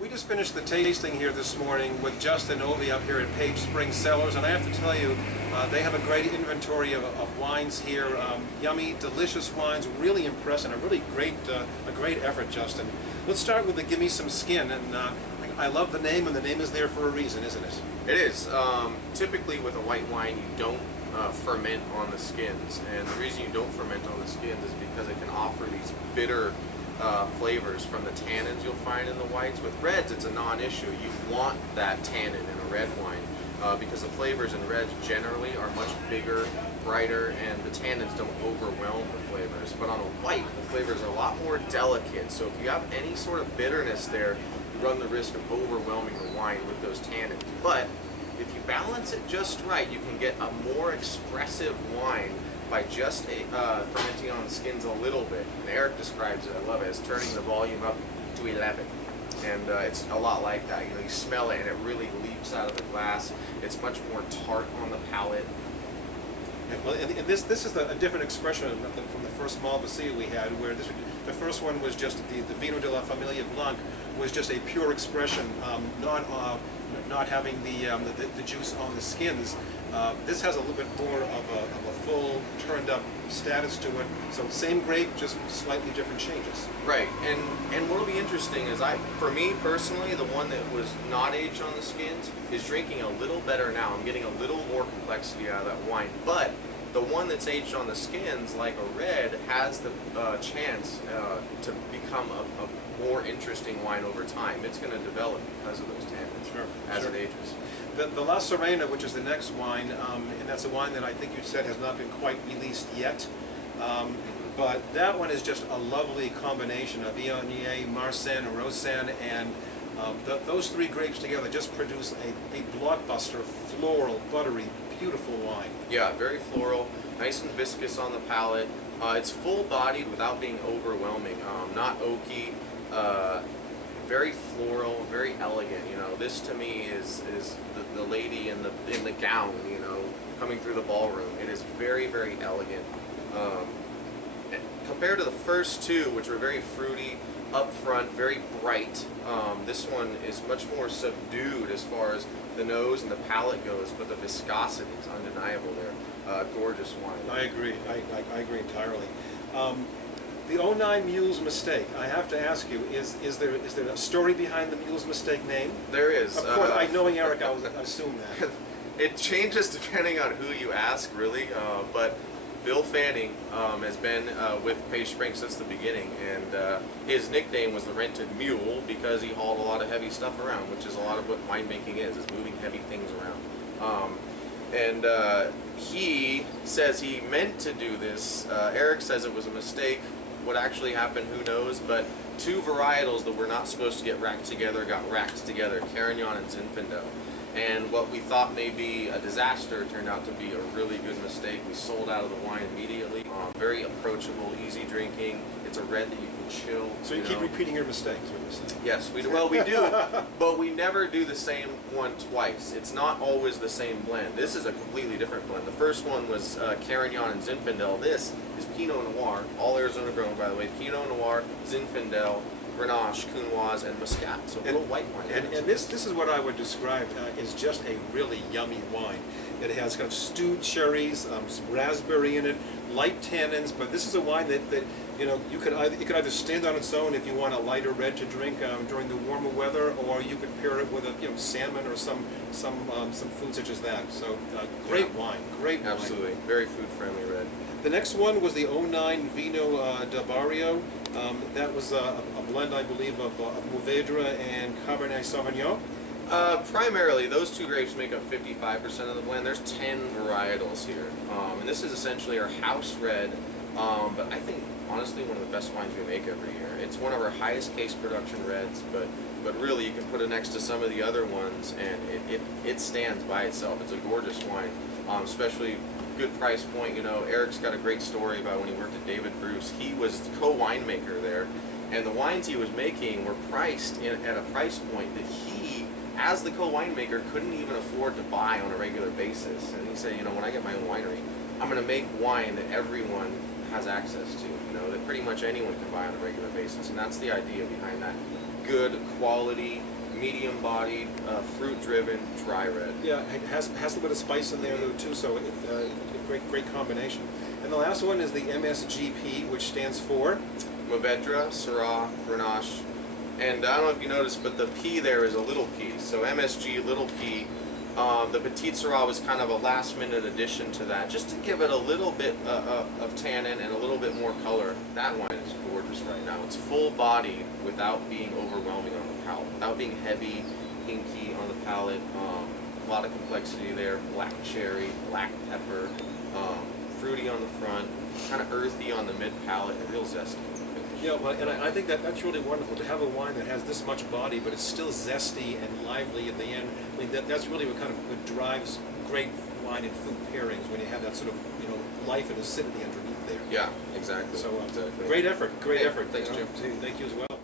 We just finished the tasting here this morning with Justin Ovey up here at Springs Cellars, and I have to tell you, they have a great inventory of wines here. Yummy, delicious wines, really impressive, and a great effort, Justin. Let's start with the Give Me Some Skin, and I love the name, and the name is there for a reason, isn't it? It is. Typically with a white wine, you don't ferment on the skins, and the reason you don't ferment on the skins is because it can offer these bitter flavors from the tannins you'll find in the whites. With reds, it's a non-issue. You want that tannin in a red wine because the flavors in reds generally are much bigger, brighter, and the tannins don't overwhelm the flavors. But on a white, the flavors are a lot more delicate, so if you have any sort of bitterness there, you run the risk of overwhelming the wine with those tannins. But if you balance it just right, you can get a more expressive wine by just fermenting on the skins a little bit. And Eric describes it, I love it, as turning the volume up to 11. And it's a lot like that. You know, you smell it and it really leaps out of the glass. It's much more tart on the palate. Well, and this is a different expression from the first Malvasia we had, where the first one was just the Vino de la Familia Blanc was just a pure expression, not having the juice on the skins. This has a little bit more of a full, turned up status to it. So same grape, just slightly different changes. Right, and what'll be interesting is for me personally, the one that was not aged on the skins is drinking a little better now. I'm getting a little more complexity out of that wine, but the one that's aged on the skins, like a red, has the chance to become a more interesting wine over time. It's going to develop because of those tannins as it ages. The La Serena, which is the next wine, and that's a wine that I think you said has not been quite released yet, but that one is just a lovely combination of Viognier, Marsanne, Roussanne, and those three grapes together just produce a blockbuster, floral, buttery, beautiful wine. Yeah, very floral, nice and viscous on the palate. It's full-bodied without being overwhelming, not oaky. Very floral, very elegant. You know, this to me is the lady in the gown. You know, coming through the ballroom. It is very, very elegant. Compared to the first two, which were very fruity, upfront, very bright, this one is much more subdued as far as the nose and the palate goes, but the viscosity is undeniable there. Gorgeous wine. I agree. I agree entirely. The 09 Mule's Mistake, I have to ask you, is there a story behind the Mule's Mistake name? There is. Of course, knowing Eric, I would assume that. It changes depending on who you ask, really, but Bill Fanning has been with Springs since the beginning, and his nickname was the Rented Mule because he hauled a lot of heavy stuff around, which is a lot of what winemaking is moving heavy things around. He says he meant to do this. Eric says it was a mistake. What actually happened, who knows, but two varietals that were not supposed to get racked together got racked together, Carignan and Zinfandel. And what we thought may be a disaster turned out to be a really good mistake. We sold out of the wine immediately. Very approachable, easy drinking. It's a red that you can chill. So you keep repeating your mistakes, what you're saying? Yes, we do. Well, we do, but we never do the same one twice. It's not always the same blend. This is a completely different blend. The first one was Carignan and Zinfandel. This is Pinot Noir, all Arizona grown, by the way. Pinot Noir, Zinfandel, Grenache, Counoise, and Muscat. So a little white wine. And this is what I would describe as just a really yummy wine. It has kind of stewed cherries, some raspberry in it, light tannins. But this is a wine that you know you could either stand on its own if you want a lighter red to drink during the warmer weather, or you could pair it with a salmon or some food such as that. So great wine, great wine. Absolutely, very food friendly red. The next one was the 09 Vino del Barrio. That was a blend, I believe, of Mourvedre and Cabernet Sauvignon. Primarily, those two grapes make up 55% of the blend. There's 10 varietals here, and this is essentially our house red. But I think, honestly, one of the best wines we make every year. It's one of our highest case production reds, but really, you can put it next to some of the other ones, and it stands by itself. It's a gorgeous wine, especially good price point. You know, Eric's got a great story about when he worked at David Bruce. He was co-winemaker there, and the wines he was making were priced at a price point that he, as the co-winemaker, couldn't even afford to buy on a regular basis. And he said, you know, when I get my own winery, I'm going to make wine that everyone has access to. You know, that pretty much anyone can buy on a regular basis, and that's the idea behind that. Good quality, medium-bodied, fruit-driven dry red. Yeah, it has a little bit of spice in there though too, so it's a great combination. And the last one is the MSGP, which stands for Mourvedre, Syrah, Grenache, and I don't know if you noticed, but the P there is a little p. So MSG, little p. The Petite Syrah was kind of a last-minute addition to that, just to give it a little bit of tannin and a little bit more color. That wine is gorgeous right now. It's full-bodied without being overwhelming on the palate, without being heavy, inky on the palate. A lot of complexity there. Black cherry, black pepper, fruity on the front, kind of earthy on the mid-palate, and real zesty. Yeah, well, and I think that's really wonderful to have a wine that has this much body, but it's still zesty and lively at the end. I mean, that's really what drives great wine and food pairings, when you have that sort of life and acidity underneath there. Yeah, exactly. So exactly. Great effort, great effort. Thanks, Jim. Thank you as well.